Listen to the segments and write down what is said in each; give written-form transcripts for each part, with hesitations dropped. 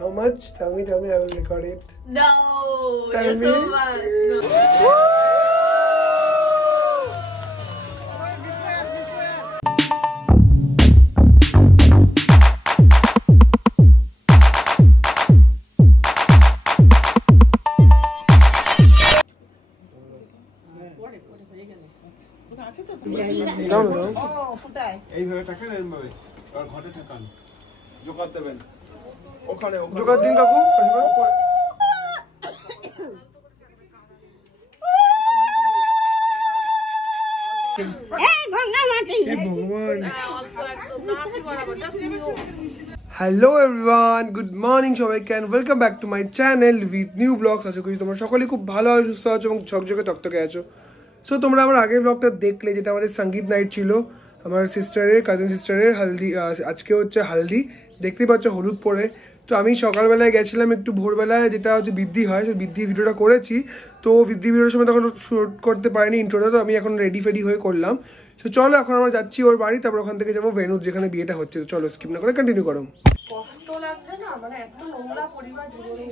How much? Tell me, I will record it. No. Tell me. So much. No. এইভাবে টাকা নেন ভাই আর ঘরে ঠাকান জোগাড় দেবেন ওখানে জোগাড় দিন কাকু হ্যালো এভরিওয়ান, গুড মর্নিং সবাইকে and welcome back to my channel with new blogs. আশা করি তোমরা সকলেই খুব ভালো আছো, সুস্থ আছো এবং ঝকঝকে তকতকে আছো। সো তোমরা আমার আগের ব্লগটা দেখলে, যেটা আমাদের সঙ্গীত নাইট ছিল, আমার সিস্টারের কাজিন সিস্টারের হালদি। আজকে হচ্ছে হালদি, দেখতেই পাচ্ছ হলুদ পরে। তো আমি সকালবেলায় গেছিলাম একটু ভোরবেলায়, যেটা হচ্ছে বৃদ্ধি হয়, তো বৃদ্ধি ভিডিওটা করেছি। তো বৃদ্ধি ভিডিওর সময় তখন শ্যুট করতে পারিনি ইন্ট্রোটা, তো আমি এখন রেডি ফেডি হয়ে করলাম। তো চলো এখন আমরা যাচ্ছি ওর বাড়ি, তারপর ওখান থেকে যাবো ভেন্যু যেখানে বিয়েটা হচ্ছে। তো চলো স্কিপ না করে কন্টিনিউ করো। কষ্ট লাগছে না, মানে এত নোংরা পরিবার জীবনে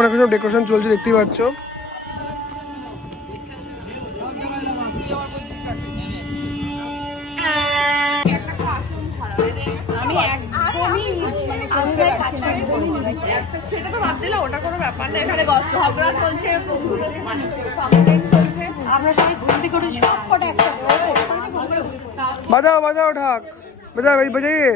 এখন সব ডেকোরেশন চলছে, দেখতেই পাচ্ছ। সেটা তো ভাবছিল, ওটা কোনো ব্যাপার না। এখানে ঝগড়া চলছে, আমরা সবাই ঘুরতে করে সব কটা একটা বাজাও বাজাও ঢাক বাজাও বাজাইয়ে।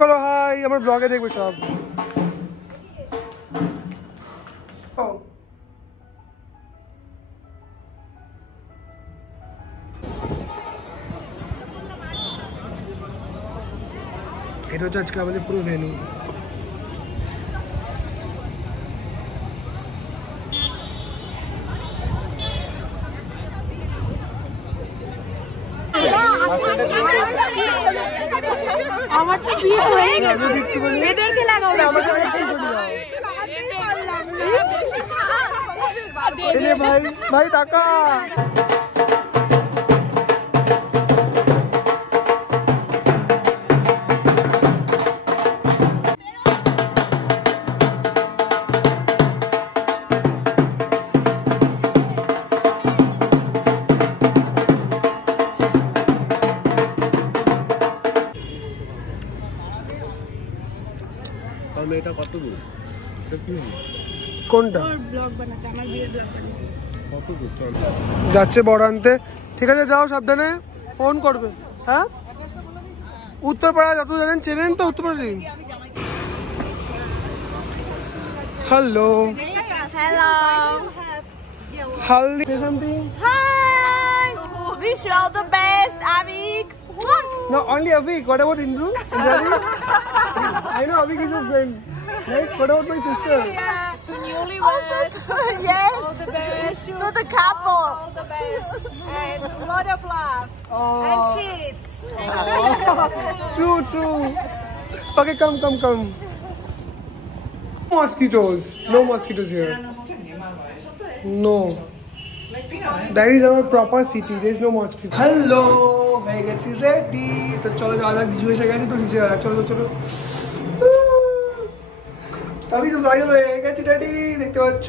চলো হাই, আমার ব্লগে দেখবে সব। এটা হচ্ছে আজকে আমাদের পুরো ভেন্যু। আমার তো বিয়ে হয়ে গেছে, এদেরকে লাগাও। ভাই ভাই টাকা এটা কত দূর? কোনটা ব্লগ বানাচ্ছে, আমার বিয়ের ব্লগ বানাচ্ছে। কত দূর? যাচ্ছে বড় আনতে। ঠিক আছে যাও, সাবধানে ফোন করবে। হ্যাঁ, উত্তরপাড়া যত জানেন চেনেন তো Uttarpara. Hello Hello. Haldi, say something. Hi. Wish you all the best, Avik. No, only Avik. What about Indru? I know Avik is a friend. Right? What about my sister? To newlyweds. Yes. All the best. To the couple. All the best. And a lot of love. Oh. And kids. True, true. Okay, come. Mosquitoes. No mosquitoes here. No. That is our proper city. There is no mosquito. Hello. হয়ে গেছি ready. তো চলো যাওয়া যাক, কিছু এসে গেছি তো নিচে। চলো আমি তো ভাই হয়ে গেছি রেডি, দেখতে পাচ্ছ।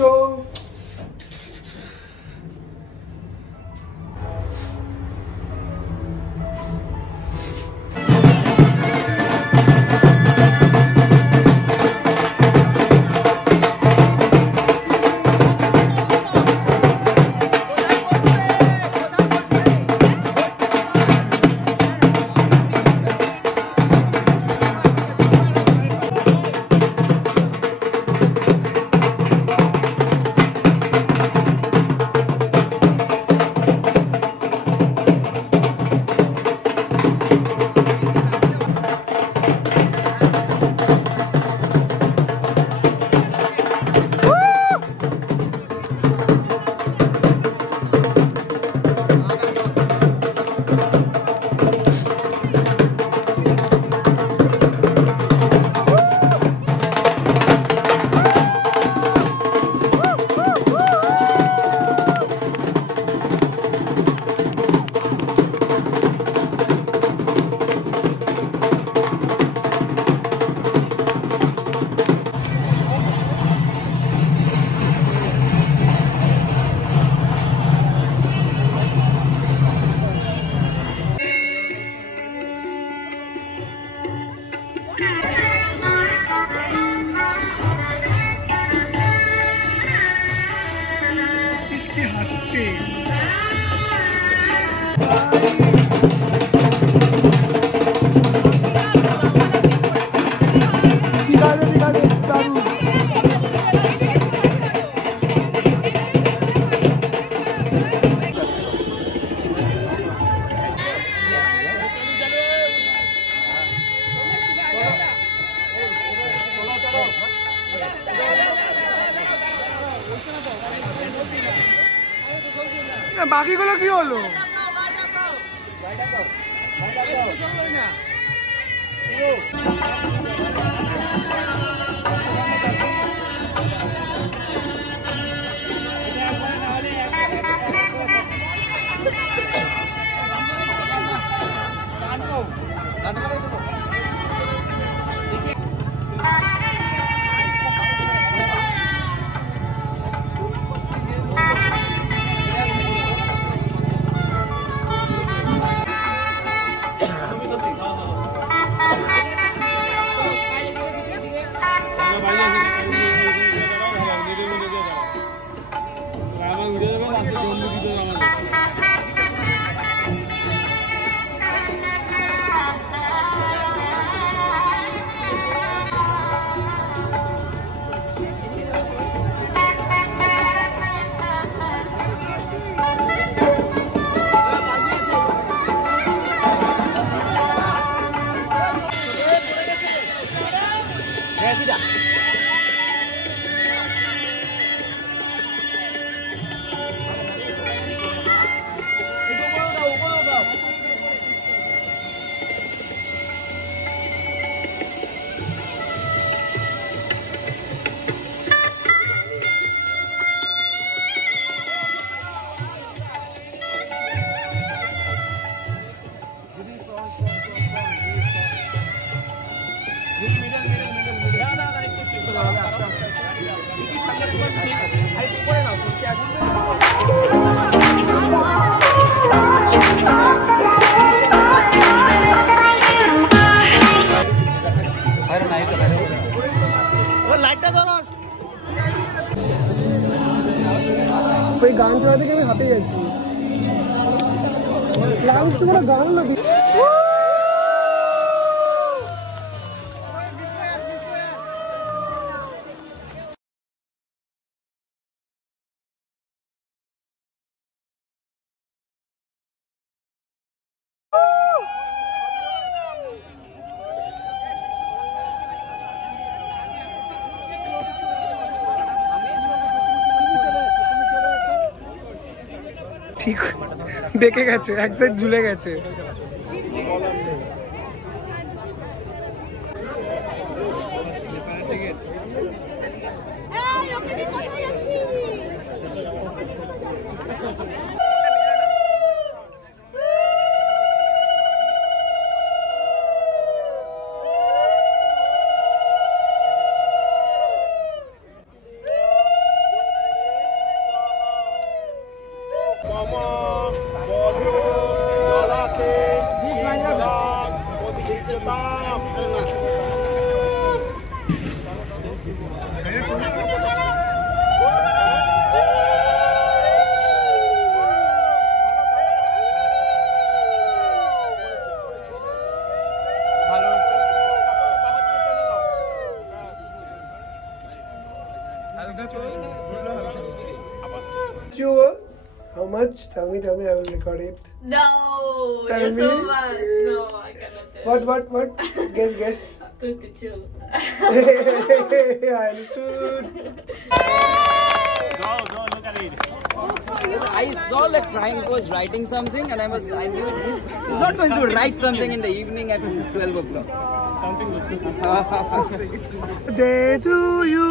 কি হাসছে। ঠিক আছে দারুণ। বাকিগুলো কি হলো? ওই গান চালাতে গিয়ে আমি হাতে যাচ্ছি। গান নাকি ঠিক বেঁকে গেছে, এক সাইড ঝুলে গেছে। How much? Tell me, I will record it. No, Tell you're me. so much. No, I cannot tell. What? Guess. Tutuchu. I understood. Go, look at it. I saw like Frank was writing something and I knew he's not going to write something in the evening at 12 o'clock. Something was cooking. Day to you.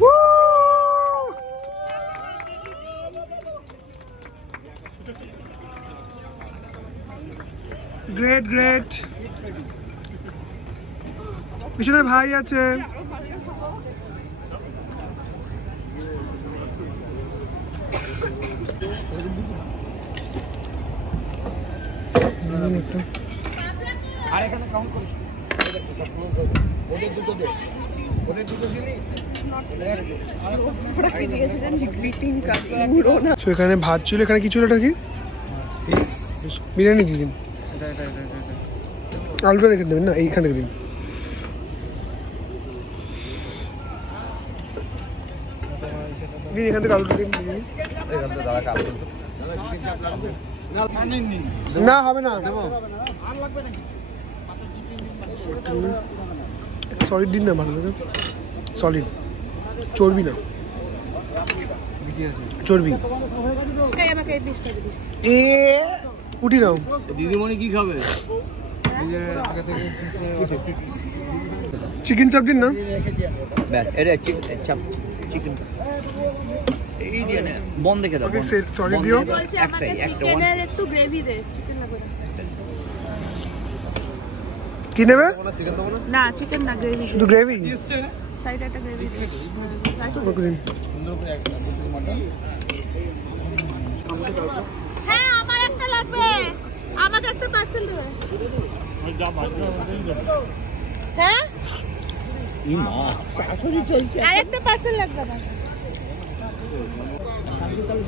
Woo! Great. পিছনে ভাই আছে। আর এখানে count করিস ওদের দুটো দে ওদের দুটো দিলি তো এখানে ভাত ছিল, এখানে কি ছিল, এটা কি বিরিয়ানি দিয়ে দিন, আলুটা রেখে দেবেন না, এইখান থেকে দিন। এখান থেকে আলুটা দিন, না হবে না, সলিড দিন না, ভালো লাগে সলিড, চর্বি না, চর্বি। এ উঠি নাও দিদিমণি কি খাবে? চিকেন চাপ দিন না, চিকেন এই দিয়ে না বন দেখে দাও, সরি দিও, একটাই একটা একটু গ্রেভি দে, চিকেন লাগবে কি নেবে? না, চিকেন না, গ্রেভি, শুধু গ্রেভি, সাইডে একটা গ্রেভি দিন। হ্যাঁ, আমার একটা লাগবে, আমাকে একটা পার্সেল দেবে। হ্যাঁ ই মা শাশুড়ি চলছে, আর একটা পার্সেল লাগবে আমার।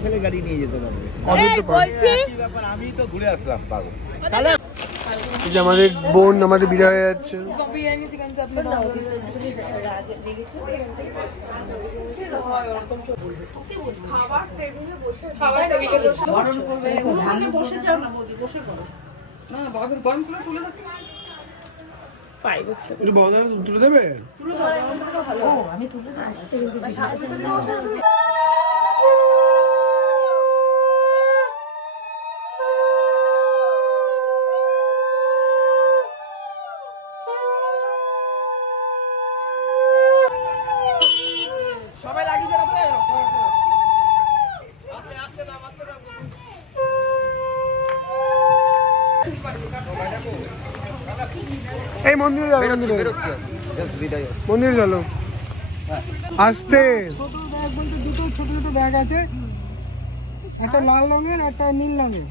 ছেলে গাড়ি নিয়ে যেতে পারবে। এই বলছি আমি তো ঘুরে আসলাম পাগল। তাহলে যে আমাদের বোন আমাদের বিদায় হয়ে যাচ্ছে। বিরিয়ানি চিকেন চাপ তুলে দেবে? এই মন্দিরে যাবে, মন্দিরে চলো আসতে। দুটো ছোট ছোট ব্যাগ আছে, একটা লাল রঙের একটা নীল রঙের,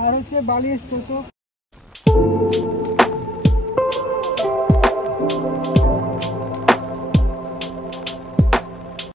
আর হচ্ছে বালিশ তোষক।